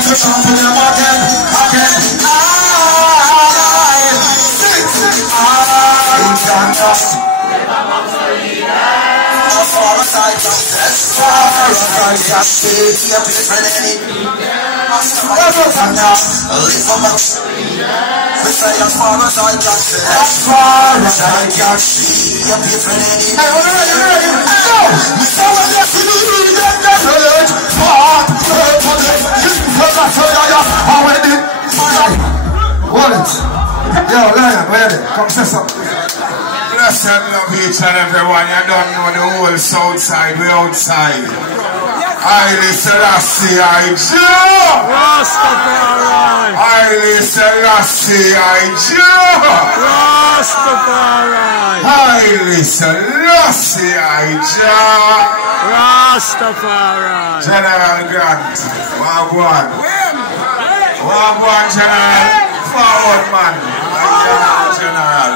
to shoot them again. As far as I can see, be a different enemy. As far as I can live amongst we say as far as I can see, as far as I can see, be a different enemy. Hey, ready? Go! We say what you see, we get the village. Hold it. Yo, Lion, ready? Come say something. Bless and love each and everyone. You don't know the whole south side, we outside. Haile Selassie, I Jew. Rastafari. Haile Selassie, I Jew. Rastafari. Haile Selassie, I Jew. Rastafari. General Grant, Wagwan. Wagwan, General. Forward, man. General.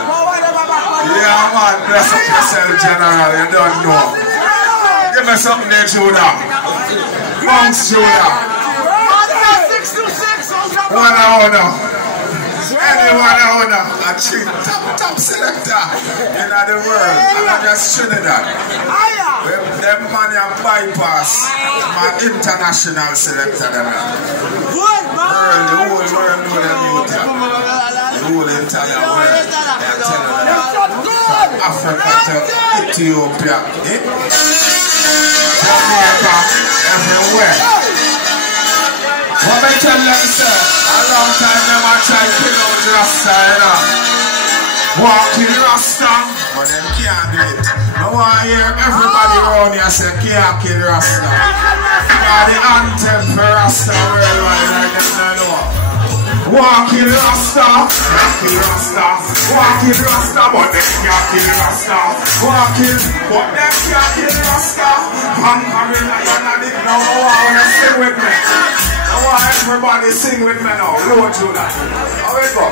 Yeah, man, bless up yourself, General. You don't know. Give me something there, Judah. Bounce, Judah. 1 hour. Any 1 hour. A chief top selector in the world. And I just Trinidad. Them man and bypass my international selector. The whole world know them youth. The whole entire world. They're telling them from Africa to Ethiopia. Jamaica, everywhere. What I tell them, sir, a long time them I try to kill out Rasta, you know. Walking Rasta, but them can't do it. I want to hear everybody around here say, can't kill Rasta. Because the anthem for Rasta worldwide, like them don't know. Walking Rasta, walking Rasta, walking Rasta, but them can't kill Rasta. Walking, but them can't kill Rasta. Conquering lion and it now, I want to sing with me. I want everybody sing with me now. Lord Judah. How we go?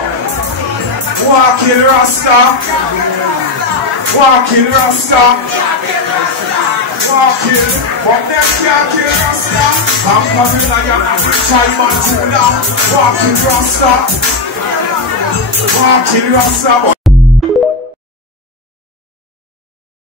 Walking Rasta, walking Rasta, walking, but them can't kill Rasta. Conquering lion and time and Judah. Walking Rasta, walking Rasta.